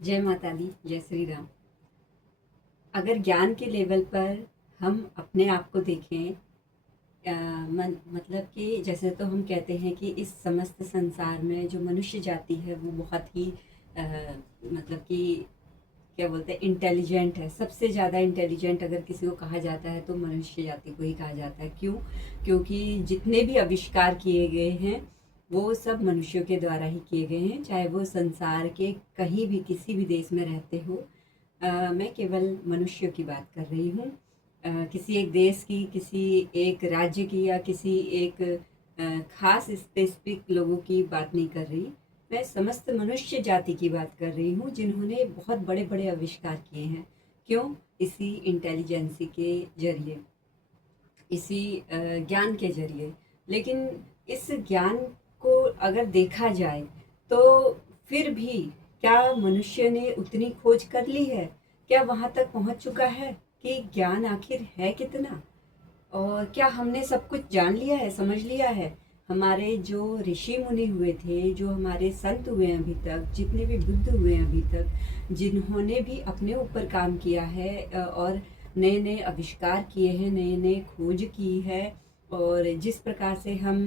जय माता दी, जय श्री राम। अगर ज्ञान के लेवल पर हम अपने आप को देखें, मतलब कि जैसे तो हम कहते हैं कि इस समस्त संसार में जो मनुष्य जाति है वो बहुत ही अ, मतलब कि क्या बोलते हैं, इंटेलिजेंट है। सबसे ज़्यादा इंटेलिजेंट अगर किसी को कहा जाता है तो मनुष्य जाति को ही कहा जाता है। क्यों? क्योंकि जितने भी आविष्कार किए गए हैं वो सब मनुष्यों के द्वारा ही किए गए हैं, चाहे वो संसार के कहीं भी किसी भी देश में रहते हो। मैं केवल मनुष्य की बात कर रही हूँ। किसी एक देश की, किसी एक राज्य की या किसी एक खास स्पेसिफिक लोगों की बात नहीं कर रही। मैं समस्त मनुष्य जाति की बात कर रही हूँ जिन्होंने बहुत बड़े बड़े आविष्कार किए हैं। क्यों? इसी इंटेलिजेंसी के जरिए, इसी ज्ञान के जरिए। लेकिन इस ज्ञान को अगर देखा जाए तो फिर भी क्या मनुष्य ने उतनी खोज कर ली है? क्या वहाँ तक पहुँच चुका है कि ज्ञान आखिर है कितना? और क्या हमने सब कुछ जान लिया है, समझ लिया है? हमारे जो ऋषि मुनि हुए थे, जो हमारे संत हुए हैं अभी तक, जितने भी बुद्ध हुए हैं अभी तक, जिन्होंने भी अपने ऊपर काम किया है और नए नए आविष्कार किए हैं, नए नए खोज की है, और जिस प्रकार से हम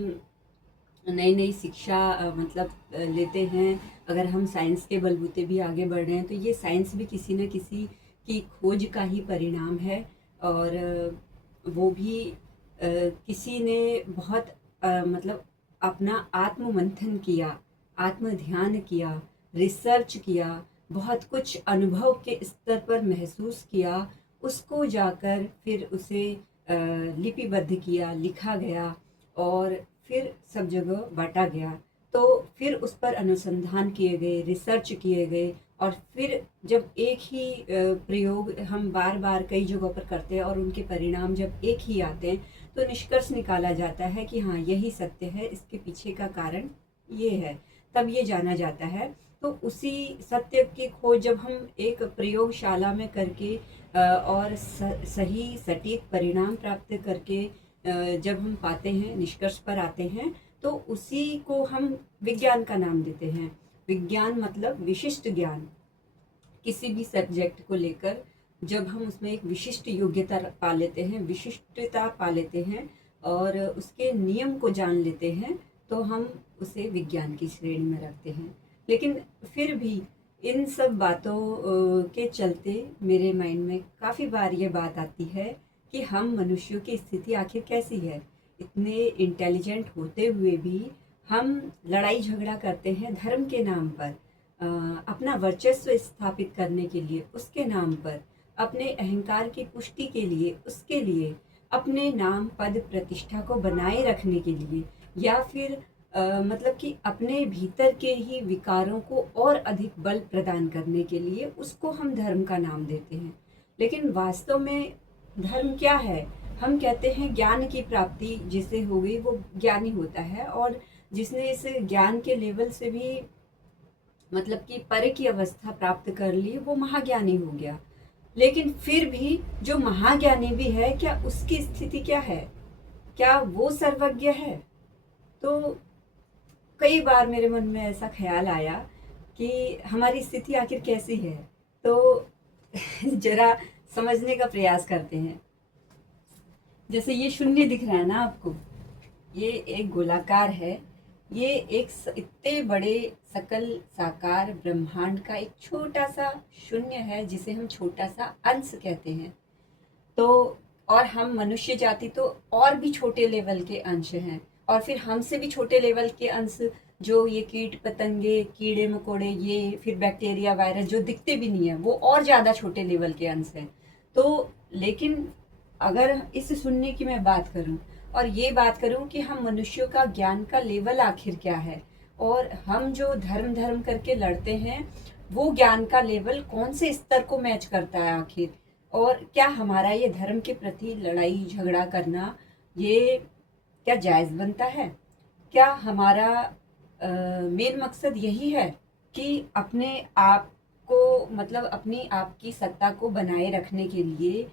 नई नई शिक्षा मतलब लेते हैं। अगर हम साइंस के बलबूते भी आगे बढ़ रहे हैं तो ये साइंस भी किसी न किसी की खोज का ही परिणाम है। और वो भी किसी ने बहुत मतलब अपना आत्म मंथन किया, आत्म ध्यान किया, रिसर्च किया, बहुत कुछ अनुभव के स्तर पर महसूस किया, उसको जाकर फिर उसे लिपिबद्ध किया, लिखा गया और फिर सब जगह बांटा गया। तो फिर उस पर अनुसंधान किए गए, रिसर्च किए गए, और फिर जब एक ही प्रयोग हम बार बार कई जगहों पर करते हैं और उनके परिणाम जब एक ही आते हैं तो निष्कर्ष निकाला जाता है कि हाँ, यही सत्य है, इसके पीछे का कारण ये है। तब ये जाना जाता है। तो उसी सत्य की खोज जब हम एक प्रयोगशाला में करके और सही सटीक परिणाम प्राप्त करके जब हम पाते हैं, निष्कर्ष पर आते हैं, तो उसी को हम विज्ञान का नाम देते हैं। विज्ञान मतलब विशिष्ट ज्ञान। किसी भी सब्जेक्ट को लेकर जब हम उसमें एक विशिष्ट योग्यता पा लेते हैं, विशिष्टता पा लेते हैं और उसके नियम को जान लेते हैं, तो हम उसे विज्ञान की श्रेणी में रखते हैं। लेकिन फिर भी इन सब बातों के चलते मेरे माइंड में काफ़ी बार ये बात आती है कि हम मनुष्यों की स्थिति आखिर कैसी है। इतने इंटेलिजेंट होते हुए भी हम लड़ाई झगड़ा करते हैं धर्म के नाम पर, अपना वर्चस्व स्थापित करने के लिए उसके नाम पर, अपने अहंकार की पुष्टि के लिए उसके लिए, अपने नाम पद प्रतिष्ठा को बनाए रखने के लिए, या फिर मतलब कि अपने भीतर के ही विकारों को और अधिक बल प्रदान करने के लिए उसको हम धर्म का नाम देते हैं। लेकिन वास्तव में धर्म क्या है? हम कहते हैं ज्ञान की प्राप्ति जिसे हो गई वो ज्ञानी होता है, और जिसने इस ज्ञान के लेवल से भी मतलब कि परे की अवस्था प्राप्त कर ली वो महाज्ञानी हो गया। लेकिन फिर भी जो महाज्ञानी भी है, क्या उसकी स्थिति क्या है? क्या वो सर्वज्ञ है? तो कई बार मेरे मन में ऐसा ख्याल आया कि हमारी स्थिति आखिर कैसी है। तो जरा समझने का प्रयास करते हैं। जैसे ये शून्य दिख रहा है ना आपको, ये एक गोलाकार है। ये एक इतने बड़े सकल साकार ब्रह्मांड का एक छोटा सा शून्य है जिसे हम छोटा सा अंश कहते हैं। तो और हम मनुष्य जाति तो और भी छोटे लेवल के अंश हैं, और फिर हमसे भी छोटे लेवल के अंश जो ये कीट पतंगे, कीड़े मकोड़े, ये फिर बैक्टीरिया, वायरस जो दिखते भी नहीं है, वो और ज़्यादा छोटे लेवल के अंश हैं। तो लेकिन अगर इस शून्य की मैं बात करूं और ये बात करूं कि हम मनुष्यों का ज्ञान का लेवल आखिर क्या है, और हम जो धर्म धर्म करके लड़ते हैं वो ज्ञान का लेवल कौन से स्तर को मैच करता है आखिर, और क्या हमारा ये धर्म के प्रति लड़ाई झगड़ा करना ये क्या जायज़ बनता है? क्या हमारा मेन मकसद यही है कि अपने आप को मतलब अपनी आप की सत्ता को बनाए रखने के लिए,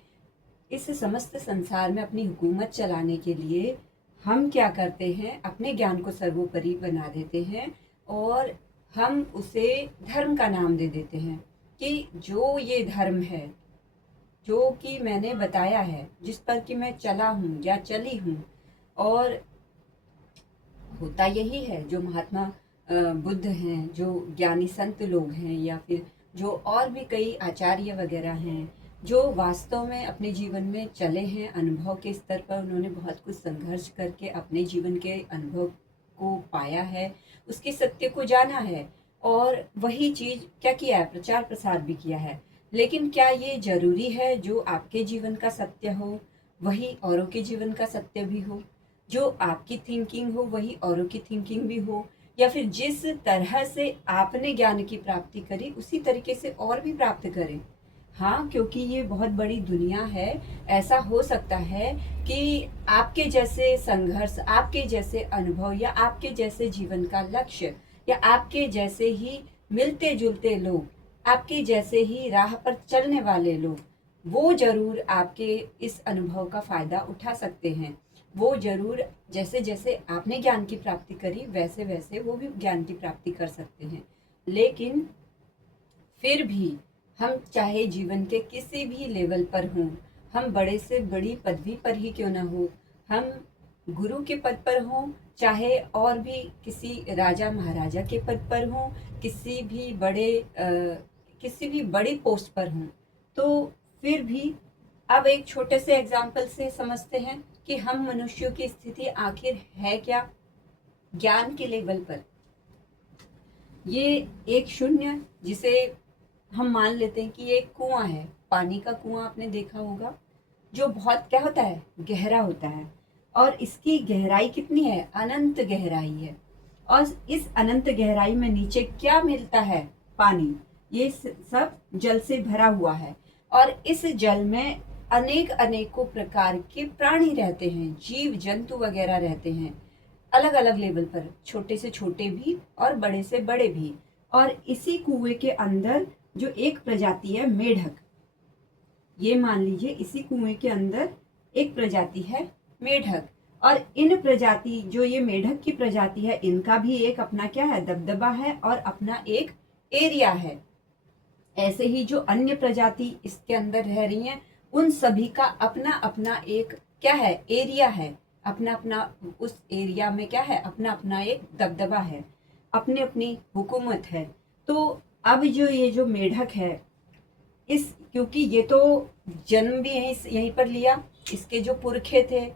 इस समस्त संसार में अपनी हुकूमत चलाने के लिए हम क्या करते हैं, अपने ज्ञान को सर्वोपरि बना देते हैं और हम उसे धर्म का नाम दे देते हैं। कि जो ये धर्म है, जो कि मैंने बताया है, जिस पर कि मैं चला हूँ या चली हूँ, और होता यही है। जो महात्मा बुद्ध हैं, जो ज्ञानी संत लोग हैं, या फिर जो और भी कई आचार्य वगैरह हैं, जो वास्तव में अपने जीवन में चले हैं, अनुभव के स्तर पर उन्होंने बहुत कुछ संघर्ष करके अपने जीवन के अनुभव को पाया है, उसके सत्य को जाना है, और वही चीज क्या किया है, प्रचार प्रसार भी किया है। लेकिन क्या ये जरूरी है जो आपके जीवन का सत्य हो वही औरों के जीवन का सत्य भी हो, जो आपकी थिंकिंग हो वही औरों की थिंकिंग भी हो, या फिर जिस तरह से आपने ज्ञान की प्राप्ति करी उसी तरीके से और भी प्राप्त करें? हाँ, क्योंकि ये बहुत बड़ी दुनिया है। ऐसा हो सकता है कि आपके जैसे संघर्ष, आपके जैसे अनुभव, या आपके जैसे जीवन का लक्ष्य, या आपके जैसे ही मिलते जुलते लोग, आपके जैसे ही राह पर चलने वाले लोग, वो जरूर आपके इस अनुभव का फायदा उठा सकते हैं। वो जरूर जैसे जैसे आपने ज्ञान की प्राप्ति करी वैसे वैसे वो भी ज्ञान की प्राप्ति कर सकते हैं। लेकिन फिर भी हम चाहे जीवन के किसी भी लेवल पर हों, हम बड़े से बड़ी पदवी पर ही क्यों ना हो, हम गुरु के पद पर हों, चाहे और भी किसी राजा महाराजा के पद पर हों, किसी भी बड़ी पोस्ट पर हों, तो फिर भी अब एक छोटे से एग्जाम्पल से समझते हैं कि हम मनुष्यों की स्थिति आखिर है क्या ज्ञान के लेवल पर। ये एक शून्य, जिसे हम मान लेते हैं कि ये एक कुआं है, पानी का कुआं आपने देखा होगा, जो बहुत क्या होता है, गहरा होता है, और इसकी गहराई कितनी है, अनंत गहराई है। और इस अनंत गहराई में नीचे क्या मिलता है, पानी। ये सब जल से भरा हुआ है, और इस जल में अनेक अनेकों प्रकार के प्राणी रहते हैं, जीव जंतु वगैरह रहते हैं, अलग अलग लेवल पर, छोटे से छोटे भी और बड़े से बड़े भी। और इसी कुएं के अंदर जो एक प्रजाति है मेढक, ये मान लीजिए इसी कुएं के अंदर एक प्रजाति है मेढक, और इन प्रजाति, जो ये मेढक की प्रजाति है, इनका भी एक अपना क्या है, दबदबा है और अपना एक एरिया है। ऐसे ही जो अन्य प्रजाति इसके अंदर रह रही हैं, उन सभी का अपना अपना एक क्या है, एरिया है, अपना अपना, उस एरिया में क्या है, अपना अपना एक दबदबा है, अपनी अपनी हुकूमत है। तो अब जो ये जो मेढक है, इस क्योंकि ये तो जन्म भी यहीं पर लिया, इसके जो पुरखे थे,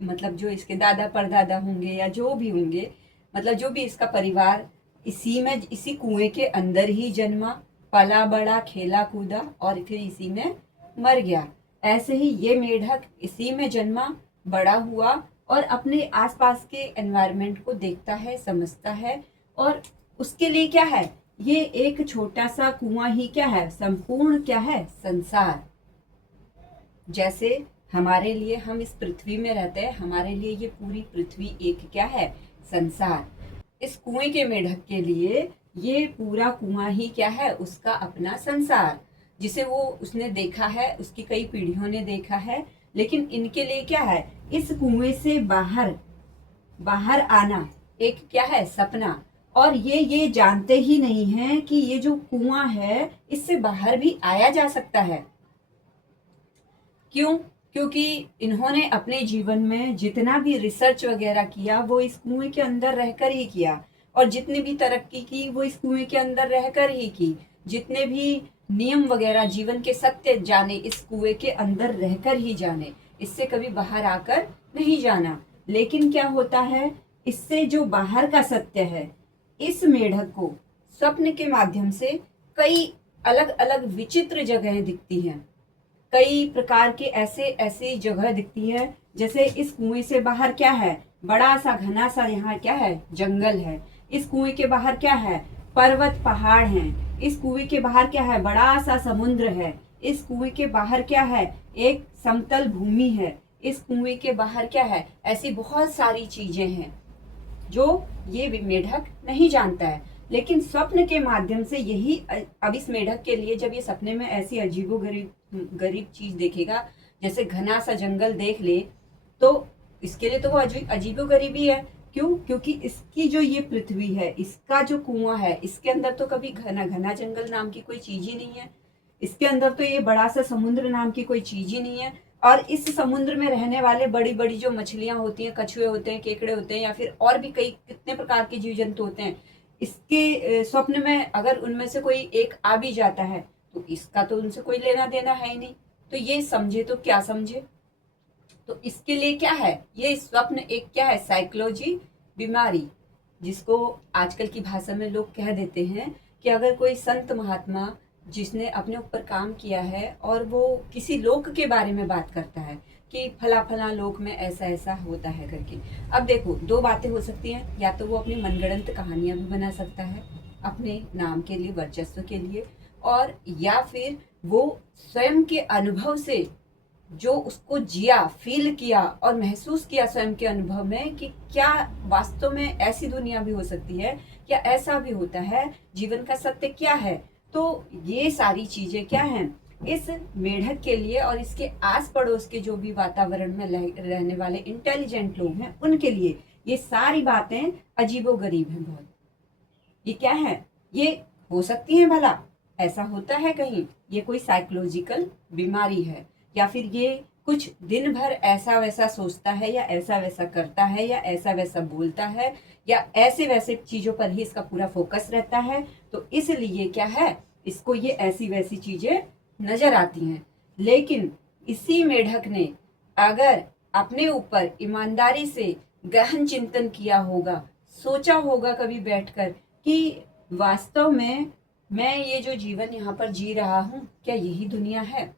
मतलब जो इसके दादा परदादा होंगे या जो भी होंगे, मतलब जो भी इसका परिवार, इसी में, इसी कुएं के अंदर ही जन्मा, पला बड़ा, खेला कूदा, और फिर इसी में मर गया। ऐसे ही ये मेढक इसी में जन्मा, बड़ा हुआ, और अपने आसपास के एनवायरनमेंट को देखता है, समझता है, और उसके लिए क्या है, ये एक छोटा सा कुआं ही क्या है, संपूर्ण क्या है, संसार। जैसे हमारे लिए, हम इस पृथ्वी में रहते हैं, हमारे लिए ये पूरी पृथ्वी एक क्या है, संसार। इस कुएं के मेढक के लिए ये पूरा कुआं ही क्या है, उसका अपना संसार, जिसे वो उसने देखा है, उसकी कई पीढ़ियों ने देखा है। लेकिन इनके लिए क्या है, इस कुएं से बाहर बाहर आना एक क्या है, सपना। और ये जानते ही नहीं है कि ये जो कुआं है, इससे बाहर भी आया जा सकता है। क्यों? क्योंकि इन्होंने अपने जीवन में जितना भी रिसर्च वगैरह किया वो इस कुएं के अंदर रहकर ही किया, और जितनी भी तरक्की की वो इस कुएं के अंदर रहकर ही की, जितने भी नियम वगैरह, जीवन के सत्य जाने, इस कुएं के अंदर रहकर ही जाने, इससे कभी बाहर आकर नहीं जाना। लेकिन क्या होता है, इससे जो बाहर का सत्य है, इस मेढक को स्वप्न के माध्यम से कई अलग अलग विचित्र जगहें दिखती हैं, कई प्रकार के ऐसी जगह दिखती है। जैसे इस कुएं से बाहर क्या है, बड़ा सा घना सा यहाँ क्या है, जंगल है। इस कुएं के बाहर क्या है, पर्वत पहाड़ हैं। इस कुएं के बाहर क्या है, बड़ा सा समुद्र है। इस कुएं के बाहर क्या है, एक समतल भूमि है। इस कुएं के बाहर क्या है, ऐसी बहुत सारी चीजें हैं जो ये मेढक नहीं जानता है। लेकिन स्वप्न के माध्यम से यही, अब इस मेढक के लिए जब ये सपने में ऐसी अजीबो गरीब चीज देखेगा, जैसे घना सा जंगल देख ले, तो इसके लिए तो वो अजीबो गरीबी है, क्यों? क्योंकि इसकी जो ये पृथ्वी है, इसका जो कुआं है, इसके अंदर तो कभी घना घना जंगल नाम की कोई चीज ही नहीं है। इसके अंदर तो ये बड़ा सा समुद्र नाम की कोई चीज ही नहीं है। और इस समुद्र में रहने वाले बड़ी बड़ी जो मछलियां होती हैं, कछुए होते हैं, केकड़े होते हैं, या फिर और भी कई कितने प्रकार के जीव जंतु होते हैं, इसके स्वप्न में अगर उनमें से कोई एक आ भी जाता है तो इसका तो उनसे कोई लेना देना है ही नहीं। तो ये समझे तो क्या समझे। तो इसके लिए क्या है, ये स्वप्न एक क्या है, साइकोलॉजी बीमारी, जिसको आजकल की भाषा में लोग कह देते हैं कि अगर कोई संत महात्मा जिसने अपने ऊपर काम किया है और वो किसी लोक के बारे में बात करता है कि फला फला लोक में ऐसा ऐसा होता है करके। अब देखो, दो बातें हो सकती हैं, या तो वो अपनी मनगढ़ंत कहानियां भी बना सकता है अपने नाम के लिए, वर्चस्व के लिए, और या फिर वो स्वयं के अनुभव से जो उसको जिया, फील किया और महसूस किया स्वयं के अनुभव में कि क्या वास्तव में ऐसी दुनिया भी हो सकती है, या ऐसा भी होता है, जीवन का सत्य क्या है। तो ये सारी चीजें क्या हैं, इस मेढक के लिए और इसके आस पड़ोस के जो भी वातावरण में रहने वाले इंटेलिजेंट लोग हैं उनके लिए ये सारी बातें अजीबोगरीब हैं बहुत। ये क्या है, ये हो सकती है भला, ऐसा होता है कहीं, ये कोई साइकोलॉजिकल बीमारी है, या फिर ये कुछ दिन भर ऐसा वैसा सोचता है, या ऐसा वैसा करता है, या ऐसा वैसा बोलता है, या ऐसे वैसे चीजों पर ही इसका पूरा फोकस रहता है, तो इसलिए क्या है, इसको ये ऐसी वैसी चीजें नजर आती हैं। लेकिन इसी मेढक ने अगर अपने ऊपर ईमानदारी से गहन चिंतन किया होगा, सोचा होगा कभी बैठकर कि वास्तव में मैं ये जो जीवन यहाँ पर जी रहा हूँ, क्या यही दुनिया है,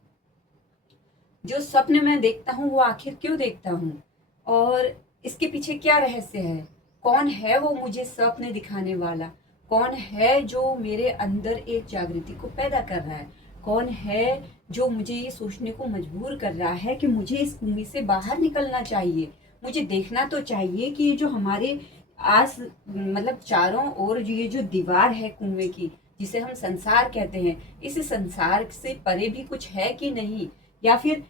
जो स्वप्न मैं देखता हूँ वो आखिर क्यों देखता हूँ, और इसके पीछे क्या रहस्य है, कौन है वो मुझे स्वप्न दिखाने वाला, कौन है जो मेरे अंदर एक जागृति को पैदा कर रहा है, कौन है जो मुझे ये सोचने को मजबूर कर रहा है कि मुझे इस कुएं से बाहर निकलना चाहिए। मुझे देखना तो चाहिए कि ये जो हमारे आस मतलब चारों ओर ये जो दीवार है कुएं की, जिसे हम संसार कहते हैं, इस संसार से परे भी कुछ है कि नहीं, या फिर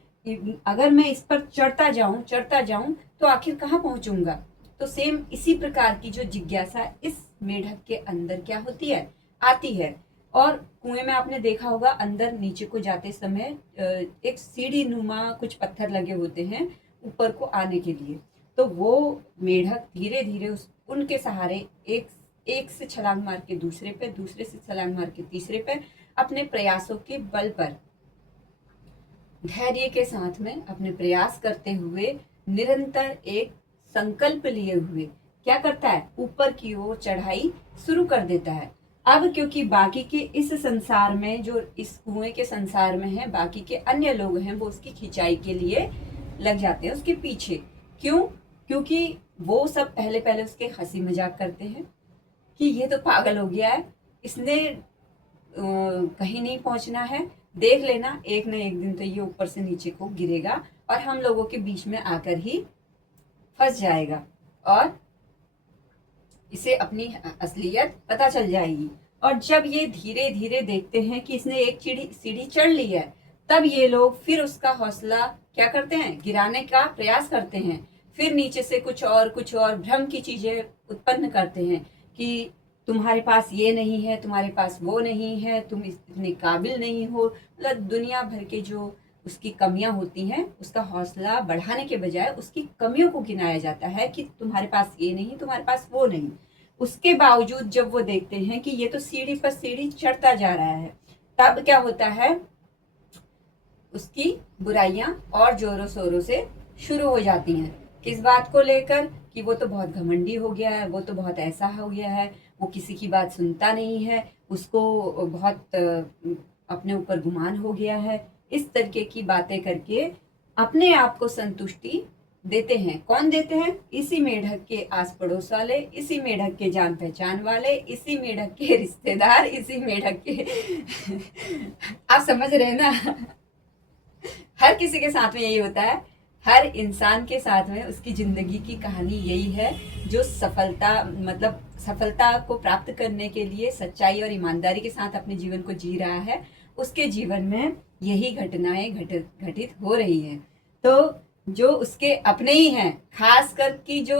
अगर मैं इस पर चढ़ता जाऊं तो आखिर कहाँ पहुंचूंगा। तो सेम इसी प्रकार की जो जिज्ञासा इस मेढक के अंदर क्या होती है, आती है। और कुएं में आपने देखा होगा अंदर नीचे को जाते समय एक सीढ़ी नुमा कुछ पत्थर लगे होते हैं ऊपर को आने के लिए। तो वो मेढक धीरे धीरे उनके सहारे एक से छलांग मार के दूसरे पे, दूसरे से छलांग मार के तीसरे पे, अपने प्रयासों के बल पर धैर्य के साथ में अपने प्रयास करते हुए, निरंतर एक संकल्प लिए हुए क्या करता है, ऊपर की ओर चढ़ाई शुरू कर देता है। अब क्योंकि बाकी के इस संसार में, जो इस कुएं के संसार में है, बाकी के अन्य लोग हैं, वो उसकी खिंचाई के लिए लग जाते हैं उसके पीछे। क्यों? क्योंकि वो सब पहले पहले उसके हंसी मजाक करते हैं कि ये तो पागल हो गया है, इसने कहीं नहीं पहुंचना है, देख लेना एक न एक दिन तो ये ऊपर से नीचे को गिरेगा और हम लोगों के बीच में आकर ही फंस जाएगा और इसे अपनी असलियत पता चल जाएगी। और जब ये धीरे धीरे देखते हैं कि इसने एक सीढ़ी चढ़ ली है, तब ये लोग फिर उसका हौसला क्या करते हैं, गिराने का प्रयास करते हैं। फिर नीचे से कुछ और भ्रम की चीजें उत्पन्न करते हैं कि तुम्हारे पास ये नहीं है, तुम्हारे पास वो नहीं है, तुम इतने काबिल नहीं हो, मतलब दुनिया भर के जो उसकी कमियां होती हैं, उसका हौसला बढ़ाने के बजाय उसकी कमियों को गिनाया जाता है कि तुम्हारे पास ये नहीं, तुम्हारे पास वो नहीं। उसके बावजूद जब वो देखते हैं कि ये तो सीढ़ी पर सीढ़ी चढ़ता जा रहा है, तब क्या होता है, उसकी बुराइयां और जोरों शोरों से शुरू हो जाती हैं। किस बात को लेकर कि वो तो बहुत घमंडी हो गया है, वो तो बहुत ऐसा हो गया है, वो किसी की बात सुनता नहीं है, उसको बहुत अपने ऊपर गुमान हो गया है। इस तरीके की बातें करके अपने आप को संतुष्टि देते हैं। कौन देते हैं? इसी मेढक के आस पड़ोस वाले, इसी मेढक के जान पहचान वाले, इसी मेढक के रिश्तेदार, इसी मेढक के आप समझ रहे ना। हर किसी के साथ में यही होता है, हर इंसान के साथ में उसकी जिंदगी की कहानी यही है, जो सफलता को प्राप्त करने के लिए सच्चाई और ईमानदारी के साथ अपने जीवन को जी रहा है, उसके जीवन में यही घटनाएं घटित हो रही हैं। तो जो उसके अपने ही हैं, खास कर की जो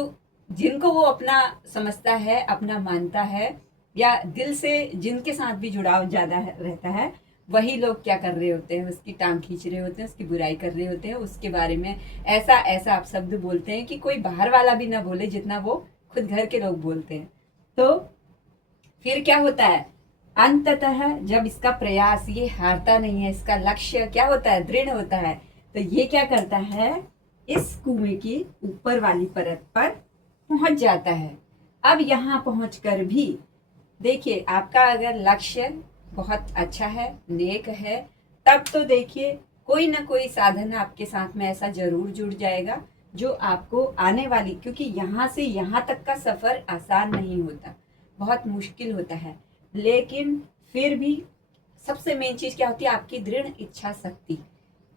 जिनको वो अपना समझता है, अपना मानता है, या दिल से जिनके साथ भी जुड़ाव ज्यादा रहता है, वही लोग क्या कर रहे होते हैं, उसकी टांग खींच रहे होते हैं, उसकी बुराई कर रहे होते हैं, उसके बारे में ऐसा ऐसा आप शब्द बोलते हैं कि कोई बाहर वाला भी ना बोले जितना वो खुद घर के लोग बोलते हैं। तो फिर क्या होता है, अंततः जब इसका प्रयास ये हारता नहीं है, इसका लक्ष्य क्या होता है, दृढ़ होता है, तो ये क्या करता है, इस कुएं की ऊपर वाली परत पर पहुंच जाता है। अब यहाँ पहुंचकर भी देखिए, आपका अगर लक्ष्य बहुत अच्छा है, नेक है, तब तो देखिए कोई ना कोई साधन आपके साथ में ऐसा जरूर जुड़ जाएगा जो आपको आने वाली, क्योंकि यहाँ से यहाँ तक का सफर आसान नहीं होता, बहुत मुश्किल होता है, लेकिन फिर भी सबसे मेन चीज क्या होती है, आपकी दृढ़ इच्छा शक्ति।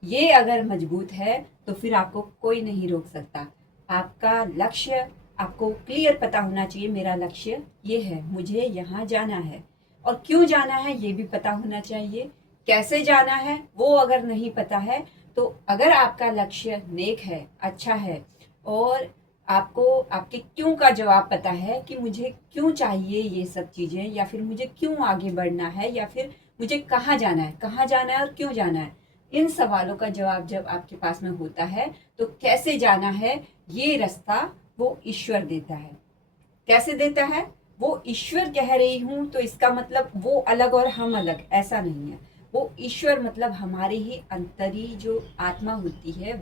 ये अगर मजबूत है तो फिर आपको कोई नहीं रोक सकता। आपका लक्ष्य आपको क्लियर पता होना चाहिए, मेरा लक्ष्य ये है, मुझे यहाँ जाना है, और क्यों जाना है ये भी पता होना चाहिए, कैसे जाना है वो अगर नहीं पता है, तो अगर आपका लक्ष्य नेक है, अच्छा है, और आपको आपके क्यों का जवाब पता है कि मुझे क्यों चाहिए ये सब चीजें, या फिर मुझे क्यों आगे बढ़ना है, या फिर मुझे कहाँ जाना है, कहाँ जाना है और क्यों जाना है, इन सवालों का जवाब जब आपके पास में होता है, तो कैसे जाना है ये रास्ता वो ईश्वर देता है। कैसे देता है, वो ईश्वर कह रही हूं तो इसका मतलब वो अलग और हम अलग, ऐसा नहीं है। वो ईश्वर मतलब हमारी ही अंतरी जो आत्मा होती है,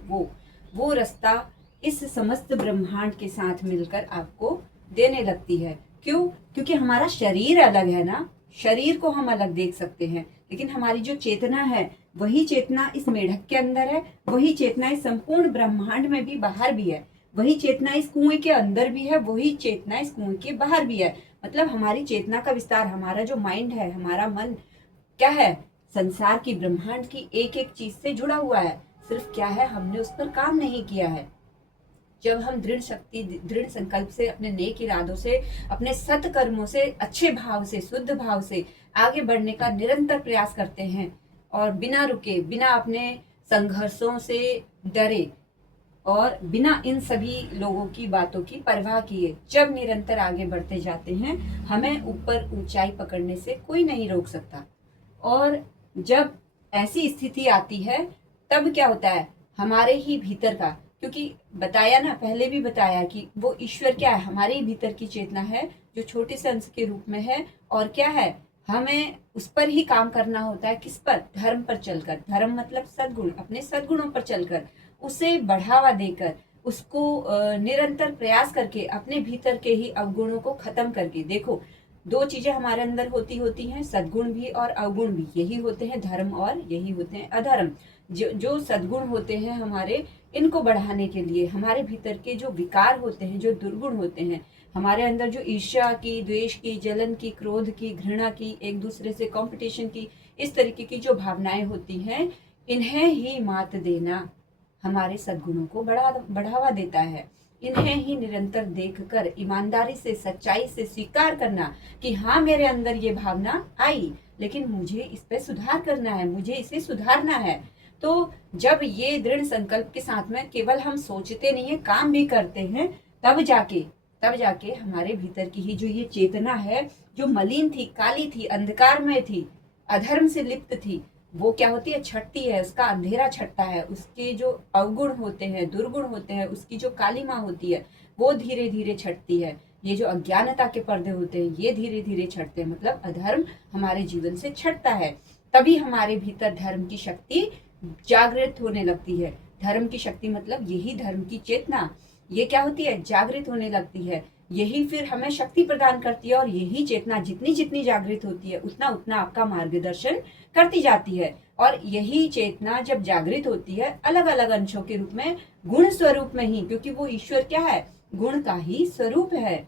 वो रास्ता इस समस्त ब्रह्मांड के साथ मिलकर आपको देने लगती है। क्यों? क्योंकि हमारा शरीर अलग है ना, शरीर को हम अलग देख सकते हैं, लेकिन हमारी जो चेतना है, वही चेतना इस मेढक के अंदर है, वही चेतना इस संपूर्ण ब्रह्मांड में भी बाहर भी है, वही चेतना इस कुएं के अंदर भी है, वही चेतना इस कुएं के बाहर भी है। मतलब हमारी चेतना का विस्तार, हमारा जो माइंड है, हमारा मन क्या है, संसार की, ब्रह्मांड की एक एक चीज से जुड़ा हुआ है। सिर्फ क्या है, हमने उस पर काम नहीं किया है। जब हम दृढ़ शक्ति, दृढ़ संकल्प से, अपने नेक इरादों से, अपने सत्कर्मों से, अच्छे भाव से, शुद्ध भाव से आगे बढ़ने का निरंतर प्रयास करते हैं, और बिना रुके, बिना अपने संघर्षों से डरे, और बिना इन सभी लोगों की बातों की परवाह किए जब निरंतर आगे बढ़ते जाते हैं, हमें ऊपर ऊंचाई पकड़ने से कोई नहीं रोक सकता। और जब ऐसी स्थिति आती है, तब क्या होता है, हमारे ही भीतर का, क्योंकि बताया ना, पहले भी बताया कि वो ईश्वर क्या है, हमारे ही भीतर की चेतना है जो छोटे से अंश के रूप में है, और क्या है, हमें उस पर ही काम करना होता है। किस पर? धर्म पर चलकर। धर्म मतलब सद्गुण, अपने सद्गुणों पर चलकर, उसे बढ़ावा देकर, उसको निरंतर प्रयास करके, अपने भीतर के ही अवगुणों को खत्म करके। देखो, दो चीजें हमारे अंदर होती हैं, सद्गुण भी और अवगुण भी, यही होते हैं धर्म और यही होते हैं अधर्म। जो सद्गुण होते हैं हमारे, इनको बढ़ाने के लिए हमारे भीतर के जो विकार होते हैं, जो दुर्गुण होते हैं, हमारे अंदर जो ईर्ष्या की, द्वेष की, जलन की, क्रोध की, घृणा की, एक दूसरे से कंपटीशन की, इस तरीके की जो भावनाएं होती हैं, इन्हें ही मात देना हमारे सद्गुणों को बढ़ावा देता है। इन्हें ही निरंतर देखकर ईमानदारी से, सच्चाई से स्वीकार करना कि हाँ, मेरे अंदर ये भावना आई, लेकिन मुझे इस पे सुधार करना है, मुझे इसे सुधारना है। तो जब ये दृढ़ संकल्प के साथ में केवल हम सोचते नहीं है, काम भी करते हैं, तब जाके हमारे भीतर की ही जो ये चेतना है, जो मलिन थी, काली थी, अंधकार में थी, अधर्म से लिप्त थी, वो क्या होती है, छटती है, उसका अंधेरा छटता है, उसके जो अवगुण होते हैं, दुर्गुण होते हैं, उसकी जो कालिमा होती है, वो धीरे धीरे छटती है। ये जो अज्ञानता के पर्दे होते हैं, ये धीरे धीरे छटते हैं, मतलब अधर्म हमारे जीवन से छटता है। तभी हमारे भीतर धर्म की शक्ति जागृत होने लगती है। धर्म की शक्ति मतलब यही धर्म की चेतना, ये क्या होती है, जागृत होने लगती है। यही फिर हमें शक्ति प्रदान करती है, और यही चेतना जितनी जितनी जागृत होती है, उतना उतना आपका मार्गदर्शन करती जाती है। और यही चेतना जब जागृत होती है, अलग अलग अंशों के रूप में, गुण स्वरूप में ही, क्योंकि वो ईश्वर क्या है, गुण का ही स्वरूप है।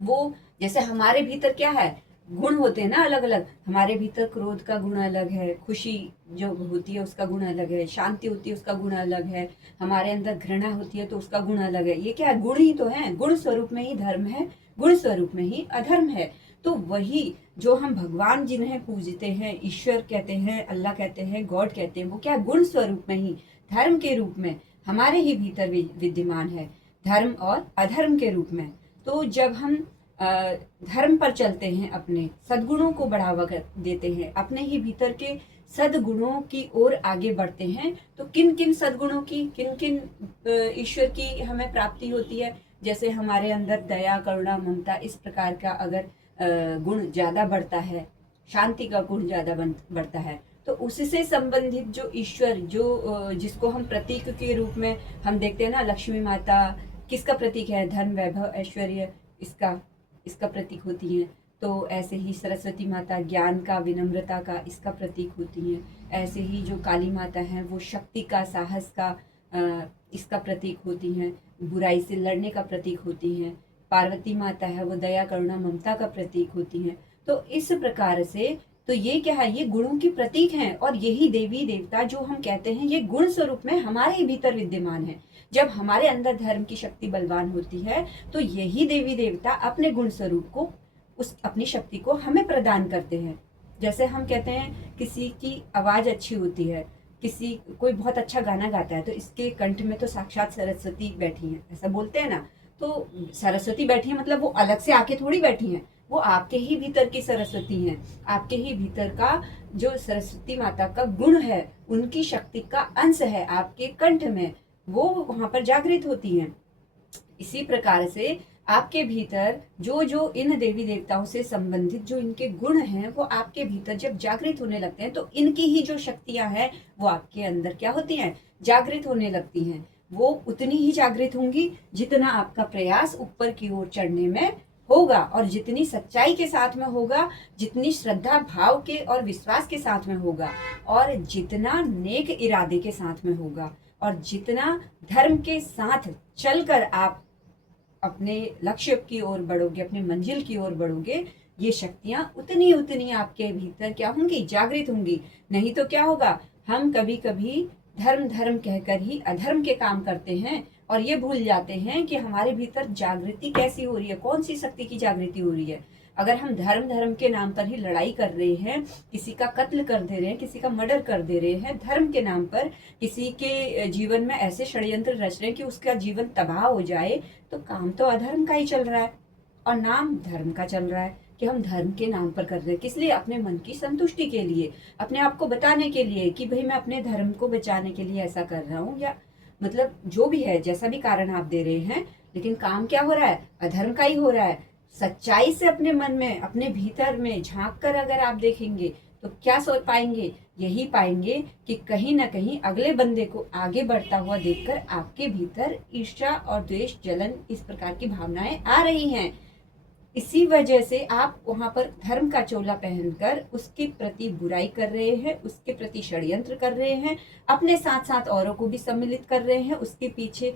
वो जैसे हमारे भीतर क्या है, गुण होते हैं ना अलग अलग, हमारे भीतर क्रोध का गुण अलग है, खुशी जो होती है उसका गुण अलग है, शांति होती है उसका गुण अलग है, हमारे अंदर घृणा होती है तो उसका गुण अलग है। ये क्या है, गुण ही तो है, गुण स्वरूप में ही धर्म है, गुण स्वरूप में ही अधर्म है। तो वही जो हम भगवान जिन्हें पूजते हैं, ईश्वर कहते हैं, अल्लाह कहते हैं, गॉड कहते हैं, वो क्या, गुण स्वरूप में ही, धर्म के रूप में हमारे ही भीतर विद्यमान है। धर्म और अधर्म के रूप में। तो जब हम धर्म पर चलते हैं, अपने सद्गुणों को बढ़ावा देते हैं, अपने ही भीतर के सद्गुणों की ओर आगे बढ़ते हैं, तो किन किन सद्गुणों की, किन किन ईश्वर की हमें प्राप्ति होती है। जैसे हमारे अंदर दया, करुणा, ममता, इस प्रकार का अगर गुण ज्यादा बढ़ता है, शांति का गुण ज्यादा बढ़ता है, तो उससे संबंधित जो ईश्वर, जो जिसको हम प्रतीक के रूप में हम देखते हैं ना, लक्ष्मी माता किसका प्रतीक है? धन, वैभव, ऐश्वर्य, इसका प्रतीक होती है। तो ऐसे ही सरस्वती माता ज्ञान का, विनम्रता का, इसका प्रतीक होती हैं। ऐसे ही जो काली माता है वो शक्ति का, साहस का, इसका प्रतीक होती हैं। बुराई से लड़ने का प्रतीक होती हैं। पार्वती माता है वो दया, करुणा, ममता का प्रतीक होती हैं। तो इस प्रकार से तो ये क्या है? ये गुणों की प्रतीक हैं। और यही देवी देवता जो हम कहते हैं, ये गुण स्वरूप में हमारे ही भीतर विद्यमान है। जब हमारे अंदर धर्म की शक्ति बलवान होती है, तो यही देवी देवता अपने गुण स्वरूप को, उस अपनी शक्ति को हमें प्रदान करते हैं। जैसे हम कहते हैं किसी की आवाज अच्छी होती है, कोई बहुत अच्छा गाना गाता है, तो इसके कंठ में तो साक्षात सरस्वती बैठी है, ऐसा बोलते हैं ना। तो सरस्वती बैठी है मतलब वो अलग से आके थोड़ी बैठी है, वो आपके ही भीतर की सरस्वती हैं। आपके ही भीतर का जो सरस्वती माता का गुण है, उनकी शक्ति का अंश है आपके कंठ में, वो वहां पर जागृत होती हैं। इसी प्रकार से आपके भीतर जो जो इन देवी देवताओं से संबंधित जो इनके गुण हैं, वो आपके भीतर जब जागृत होने लगते हैं, तो इनकी ही जो शक्तियां हैं वो आपके अंदर क्या होती हैं? जागृत होने लगती हैं। वो उतनी ही जागृत होंगी जितना आपका प्रयास ऊपर की ओर चढ़ने में होगा, और जितनी सच्चाई के साथ में होगा, जितनी श्रद्धा भाव के और विश्वास के साथ में होगा, और जितना नेक इरादे के साथ में होगा, और जितना धर्म के साथ चलकर आप अपने लक्ष्य की ओर बढ़ोगे, अपने मंजिल की ओर बढ़ोगे, ये शक्तियां उतनी उतनी आपके भीतर क्या होंगी? जागृत होंगी। नहीं तो क्या होगा? हम कभी कभी धर्म धर्म कहकर ही अधर्म के काम करते हैं, और ये भूल जाते हैं कि हमारे भीतर जागृति कैसी हो रही है, कौन सी शक्ति की जागृति हो रही है। अगर हम धर्म धर्म के नाम पर ही लड़ाई कर रहे हैं, किसी का कत्ल कर दे रहे हैं, किसी का मर्डर कर दे रहे हैं धर्म के नाम पर, किसी के जीवन में ऐसे षड्यंत्र रच रहे हैं कि उसका जीवन तबाह हो जाए, तो काम तो अधर्म का ही चल रहा है और नाम धर्म का चल रहा है, कि हम धर्म के नाम पर कर रहे हैं। किस लिए? अपने मन की संतुष्टि के लिए, अपने आप को बताने के लिए कि भाई मैं अपने धर्म को बचाने के लिए ऐसा कर रहा हूँ, या मतलब जो भी है, जैसा भी कारण आप दे रहे हैं, लेकिन काम क्या हो रहा है? अधर्म का ही हो रहा है। सच्चाई से अपने मन में, अपने भीतर में झांक कर अगर आप देखेंगे, तो क्या सोच पाएंगे? यही पाएंगे कि कहीं ना कहीं अगले बंदे को आगे बढ़ता हुआ देखकर आपके भीतर ईर्ष्या और द्वेष, जलन, इस प्रकार की भावनाएं आ रही हैं। इसी वजह से आप वहां पर धर्म का चोला पहनकर उसके प्रति बुराई कर रहे हैं, उसके प्रति षड्यंत्र कर रहे हैं, अपने साथ साथ औरों को भी सम्मिलित कर रहे हैं, उसके पीछे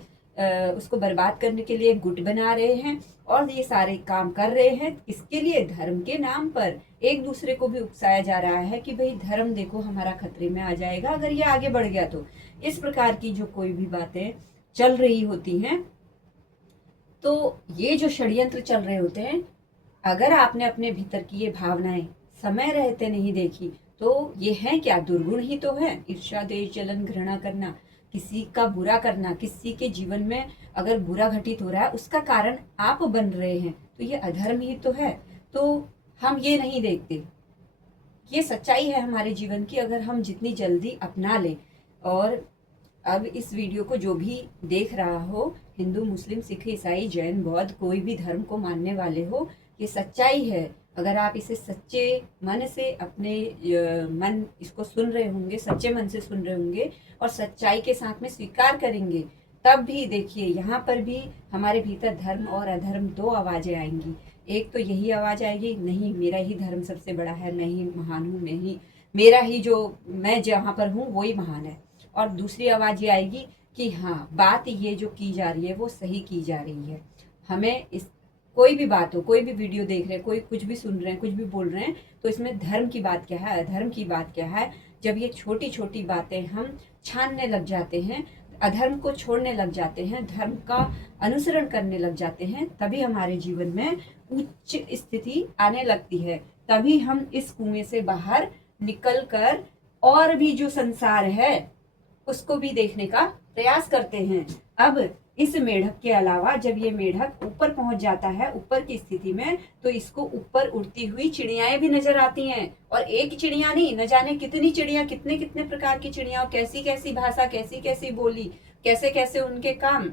उसको बर्बाद करने के लिए गुट बना रहे हैं, और ये सारे काम कर रहे हैं इसके लिए, धर्म के नाम पर एक दूसरे को भी उकसाया जा रहा है कि भाई धर्म देखो हमारा खतरे में आ जाएगा अगर ये आगे बढ़ गया तो। इस प्रकार की जो कोई भी बातें चल रही होती हैं, तो ये जो षड्यंत्र चल रहे होते हैं, अगर आपने अपने भीतर की ये भावनाएं समय रहते नहीं देखी, तो ये है क्या? दुर्गुण ही तो है। ईर्ष्या, द्वेष, जलन, घृणा करना, किसी का बुरा करना, किसी के जीवन में अगर बुरा घटित हो रहा है उसका कारण आप बन रहे हैं, तो ये अधर्म ही तो है। तो हम ये नहीं देखते। ये सच्चाई है हमारे जीवन की, अगर हम जितनी जल्दी अपना लें। और अब इस वीडियो को जो भी देख रहा हो, हिंदू, मुस्लिम, सिख, ईसाई, जैन, बौद्ध, कोई भी धर्म को मानने वाले हो, ये सच्चाई है। अगर आप इसे सच्चे मन से, अपने मन इसको सुन रहे होंगे, सच्चे मन से सुन रहे होंगे और सच्चाई के साथ में स्वीकार करेंगे, तब भी देखिए यहाँ पर भी हमारे भीतर धर्म और अधर्म दो आवाजें आएंगी। एक तो यही आवाज आएगी, नहीं मेरा ही धर्म सबसे बड़ा है, मैं ही महान हूँ, मेरा ही जो मैं जहाँ पर हूँ वही महान है। और दूसरी आवाज ये आएगी कि हाँ, बात ये जो की जा रही है वो सही की जा रही है। हमें इस कोई भी बात हो, कोई भी वीडियो देख रहे हैं, कोई कुछ भी सुन रहे हैं, कुछ भी बोल रहे हैं, तो इसमें धर्म की बात क्या है, अधर्म की बात क्या है। जब ये छोटी छोटी बातें हम छानने लग जाते हैं, अधर्म को छोड़ने लग जाते हैं, धर्म का अनुसरण करने लग जाते हैं, तभी हमारे जीवन में उच्च स्थिति आने लगती है। तभी हम इस कुएं से बाहर निकल कर और भी जो संसार है उसको भी देखने का प्रयास करते हैं। अब इस मेढक के अलावा जब ये मेढक ऊपर पहुंच जाता है ऊपर की स्थिति में, तो इसको ऊपर उड़ती हुई चिड़ियाएं भी नजर आती हैं। और एक चिड़िया नहीं, न जाने कितनी चिड़िया, कितने कितने प्रकार की चिड़िया, कैसी कैसी भाषा, कैसी कैसी बोली, कैसे कैसे उनके काम।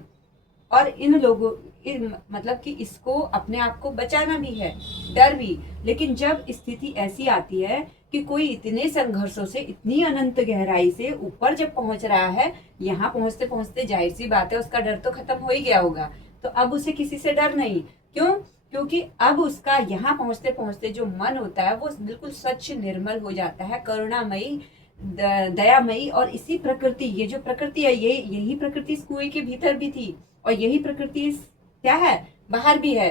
और इन लोगों मतलब कि इसको अपने आप को बचाना भी है, डर भी। लेकिन जब स्थिति ऐसी आती है कि कोई इतने संघर्षों से, इतनी अनंत गहराई से ऊपर जब पहुंच रहा है, यहाँ पहुंचते पहुंचते जाहिर सी बात है उसका डर तो खत्म हो ही गया होगा। तो अब उसे किसी से डर नहीं। क्यों? क्योंकि अब उसका यहाँ पहुंचते पहुंचते जो मन होता है वो बिल्कुल स्वच्छ निर्मल हो जाता है, करुणामयी, दयामयी। और इसी प्रकृति, ये जो प्रकृति है, यही प्रकृति इस कुएं के भीतर भी थी, और यही प्रकृति क्या है, बाहर भी है।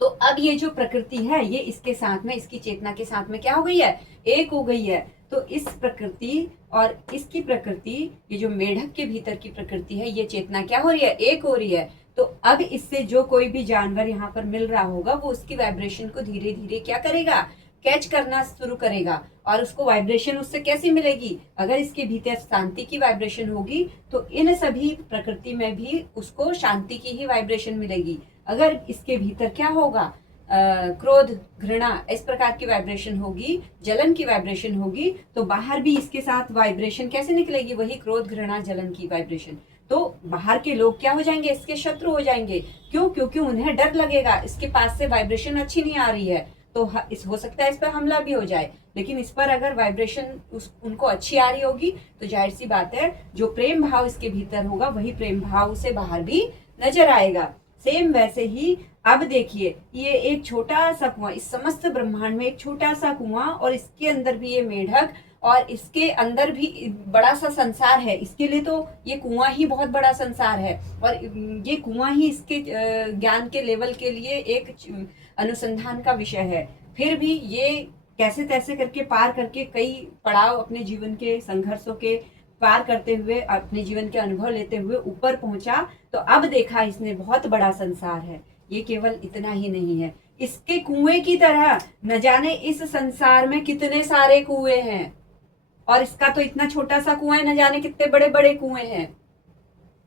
तो अब ये जो प्रकृति है ये इसके साथ में, इसकी चेतना के साथ में क्या हो गई है, एक हो गई है। तो इस प्रकृति और इसकी प्रकृति, ये जो मेढक के भीतर की प्रकृति है, ये चेतना क्या हो रही है, एक हो रही है। तो अब इससे जो कोई भी जानवर यहाँ पर मिल रहा होगा वो उसकी वाइब्रेशन को धीरे धीरे क्या करेगा, कैच करना शुरू करेगा। और उसको वाइब्रेशन उससे कैसी मिलेगी, अगर इसके भीतर शांति की वाइब्रेशन होगी तो इन सभी प्रकृति में भी उसको शांति की ही वाइब्रेशन मिलेगी। अगर इसके भीतर क्या होगा, क्रोध, घृणा, इस प्रकार की वाइब्रेशन होगी, जलन की वाइब्रेशन होगी, तो बाहर भी इसके साथ वाइब्रेशन कैसे निकलेगी, वही क्रोध, घृणा, जलन की वाइब्रेशन। तो बाहर के लोग क्या हो जाएंगे, इसके शत्रु हो जाएंगे। क्यों? क्योंकि उन्हें डर लगेगा, इसके पास से वाइब्रेशन अच्छी नहीं आ रही है, तो हो सकता है इस पर हमला भी हो जाए। लेकिन इस पर अगर वाइब्रेशन उनको अच्छी आ रही होगी तो जाहिर सी बात है जो प्रेम भाव इसके भीतर होगा वही प्रेम भाव से बाहर भी नजर आएगा। सेम वैसे ही अब देखिए, ये एक छोटा सा कुआं, इस समस्त ब्रह्मांड में एक छोटा सा कुआं, और इसके अंदर भी ये मेढक, और इसके अंदर भी बड़ा सा संसार है। इसके लिए तो ये कुआं ही बहुत बड़ा संसार है, और ये कुआं ही इसके ज्ञान के लेवल के लिए एक अनुसंधान का विषय है। फिर भी ये कैसे तैसे करके पार करके, कई पड़ाव अपने जीवन के संघर्षों के पार करते हुए, अपने जीवन के अनुभव लेते हुए ऊपर पहुंचा। तो अब देखा इसने बहुत बड़ा संसार है। ये केवल इतना ही नहीं है, इसके कुएं की तरह न जाने इस संसार में कितने सारे कुएं हैं, और इसका तो इतना छोटा सा कुआं है, न जाने कितने बड़े बड़े कुएं हैं।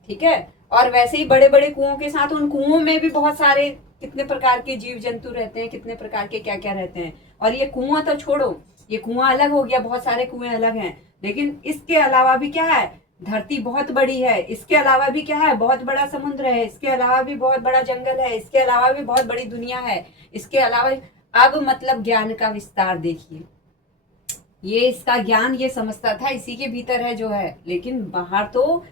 ठीक है? और वैसे ही बड़े बड़े कुओं के साथ उन कुओं में भी बहुत सारे, कितने प्रकार के जीव जंतु रहते हैं, कितने प्रकार के क्या क्या रहते हैं। और ये कुआं तो छोड़ो, ये कुआं अलग हो गया, बहुत सारे कुएं अलग हैं, लेकिन इसके अलावा भी क्या है, धरती बहुत बड़ी है, इसके अलावा भी क्या है, बहुत बड़ा समुद्र है, इसके अलावा भी बहुत बड़ा जंगल है, इसके अलावा भी बहुत बड़ी दुनिया है, इसके अलावा। अब मतलब ज्ञान का विस्तार देखिए, ये इसका ज्ञान ये समझता था इसी के भीतर है जो है, लेकिन बाहर तो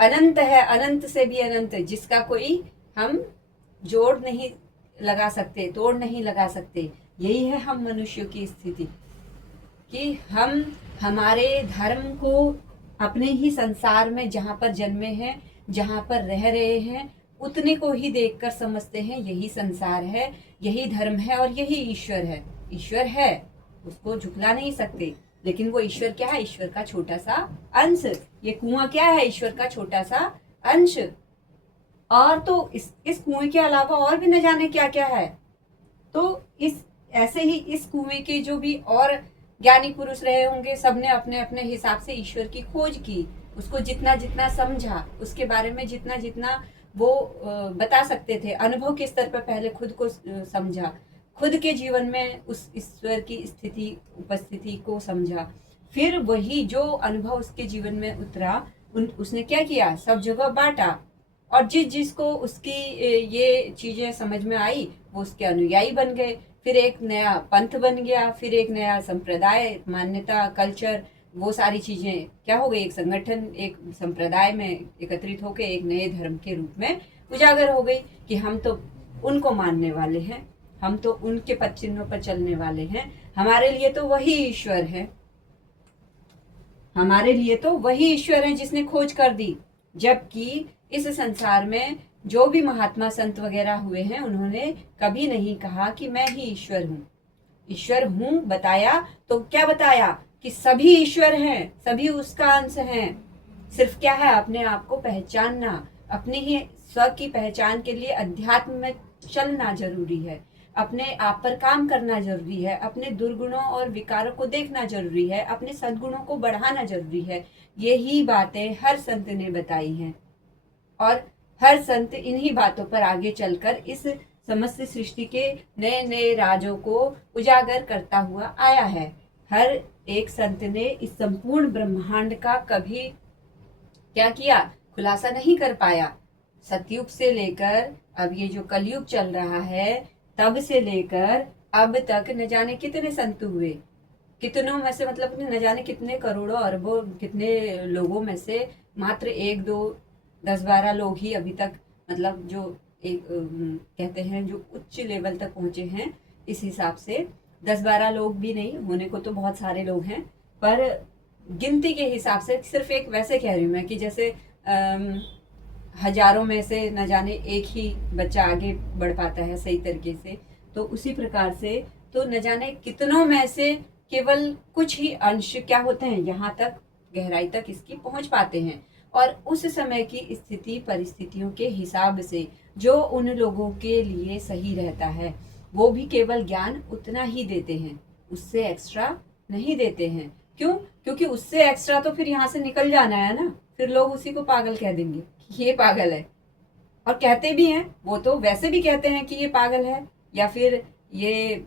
अनंत है, अनंत से भी अनंत, जिसका कोई हम जोड़ नहीं लगा सकते, तोड़ नहीं लगा सकते। यही है हम मनुष्यों की स्थिति, कि हम हमारे धर्म को अपने ही संसार में जहाँ पर जन्मे हैं, जहाँ पर रह रहे हैं, उतने को ही देखकर समझते हैं यही संसार है, यही धर्म है और यही ईश्वर है। ईश्वर है, उसको झुकला नहीं सकते, लेकिन वो ईश्वर क्या है, ईश्वर का छोटा सा अंश। ये कुआं क्या है, ईश्वर का छोटा सा अंश। और तो इस कुएं के अलावा और भी न जाने क्या क्या है। तो इस ऐसे ही इस कुएं के जो भी और ज्ञानी पुरुष रहे होंगे, सबने अपने अपने हिसाब से ईश्वर की खोज की, उसको जितना जितना समझा, उसके बारे में जितना जितना वो बता सकते थे, अनुभव के स्तर पर पहले खुद को समझा, खुद के जीवन में उस ईश्वर की स्थिति, उपस्थिति को समझा। फिर वही जो अनुभव उसके जीवन में उतरा, उसने क्या किया, सब जगह बांटा, और जिसको उसकी ये चीजें समझ में आई वो उसके अनुयायी बन गए। फिर एक नया पंथ बन गया, फिर एक नया संप्रदाय, मान्यता, कल्चर, वो सारी चीजें क्या हो गई, एक संगठन, एक संप्रदाय में एकत्रित होकर एक नए धर्म के रूप में उजागर हो गई, कि हम तो उनको मानने वाले हैं, हम तो उनके पद चिन्हों पर चलने वाले हैं, हमारे लिए तो वही ईश्वर है, हमारे लिए तो वही ईश्वर है जिसने खोज कर दी। जबकि इस संसार में जो भी महात्मा संत वगैरह हुए हैं, उन्होंने कभी नहीं कहा कि मैं ही ईश्वर हूँ। ईश्वर हूँ बताया तो क्या बताया, कि सभी ईश्वर हैं, सभी उसका अंश हैं। सिर्फ क्या है, अपने आप को पहचानना, अपने ही स्व की पहचान के लिए अध्यात्म में चलना जरूरी है, अपने आप पर काम करना जरूरी है, अपने दुर्गुणों और विकारों को देखना जरूरी है, अपने सद्गुणों को बढ़ाना जरूरी है। यही बातें हर संत ने बताई हैं। और हर संत इन्हीं बातों पर आगे चलकर इस समस्त सृष्टि के नए नए राजों को उजागर करता हुआ आया है। हर एक संत ने इस संपूर्ण ब्रह्मांड का कभी क्या किया, खुलासा नहीं कर पाया। सतयुग से लेकर अब ये जो कलयुग चल रहा है, तब से लेकर अब तक न जाने कितने संत हुए, कितनों में से मतलब न जाने कितने करोड़ों अरबों कितने लोगों में से मात्र एक दो 10-12 लोग ही अभी तक मतलब जो एक कहते हैं जो उच्च लेवल तक पहुंचे हैं। इस हिसाब से 10-12 लोग भी नहीं, होने को तो बहुत सारे लोग हैं, पर गिनती के हिसाब से सिर्फ एक वैसे कह रही हूँ मैं कि जैसे हजारों में से न जाने एक ही बच्चा आगे बढ़ पाता है सही तरीके से, तो उसी प्रकार से तो न जाने कितनों में से केवल कुछ ही अंश क्या होते हैं, यहाँ तक गहराई तक इसकी पहुंच पाते हैं। और उस समय की स्थिति परिस्थितियों के हिसाब से जो उन लोगों के लिए सही रहता है, वो भी केवल ज्ञान उतना ही देते हैं, उससे एक्स्ट्रा नहीं देते हैं। क्यों? क्योंकि उससे एक्स्ट्रा तो फिर यहाँ से निकल जाना है ना, फिर लोग उसी को पागल कह देंगे कि ये पागल है। और कहते भी हैं, वो तो वैसे भी कहते हैं कि ये पागल है, या फिर ये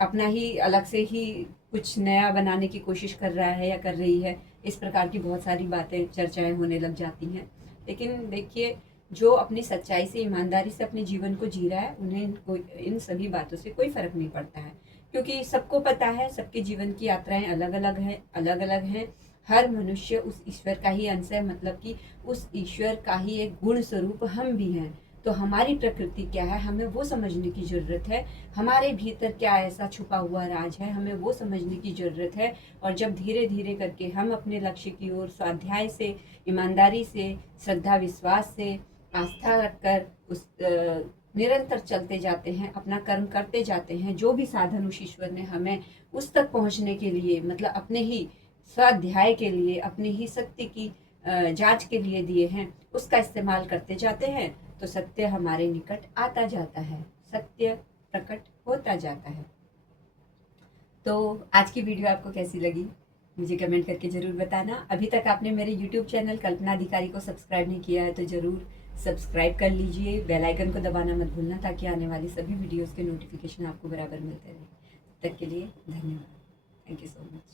अपना ही अलग से ही कुछ नया बनाने की कोशिश कर रहा है या कर रही है। इस प्रकार की बहुत सारी बातें चर्चाएं होने लग जाती हैं। लेकिन देखिए, जो अपनी सच्चाई से ईमानदारी से अपने जीवन को जी रहा है, उन्हें इन सभी बातों से कोई फर्क नहीं पड़ता है, क्योंकि सबको पता है सबके जीवन की यात्राएं अलग अलग हैं, अलग अलग हैं। हर मनुष्य उस ईश्वर का ही अंश है, मतलब कि उस ईश्वर का ही एक गुण स्वरूप हम भी हैं। तो हमारी प्रकृति क्या है, हमें वो समझने की जरूरत है। हमारे भीतर क्या ऐसा छुपा हुआ राज है, हमें वो समझने की जरूरत है। और जब धीरे धीरे करके हम अपने लक्ष्य की ओर स्वाध्याय से, ईमानदारी से, श्रद्धा विश्वास से, आस्था रखकर उस निरंतर चलते जाते हैं, अपना कर्म करते जाते हैं, जो भी साधन उस ईश्वर ने हमें उस तक पहुंचने के लिए, मतलब अपने ही स्वाध्याय के लिए, अपनी ही शक्ति की जांच के लिए दिए हैं, उसका इस्तेमाल करते जाते हैं, तो सत्य हमारे निकट आता जाता है, सत्य प्रकट होता जाता है। तो आज की वीडियो आपको कैसी लगी, मुझे कमेंट करके जरूर बताना। अभी तक आपने मेरे YouTube चैनल कल्पना अधिकारी को सब्सक्राइब नहीं किया है तो जरूर सब्सक्राइब कर लीजिए, बेल आइकन को दबाना मत भूलना, ताकि आने वाली सभी वीडियोस के नोटिफिकेशन आपको बराबर मिलते रहे। तब तक के लिए धन्यवाद। Thank you so much.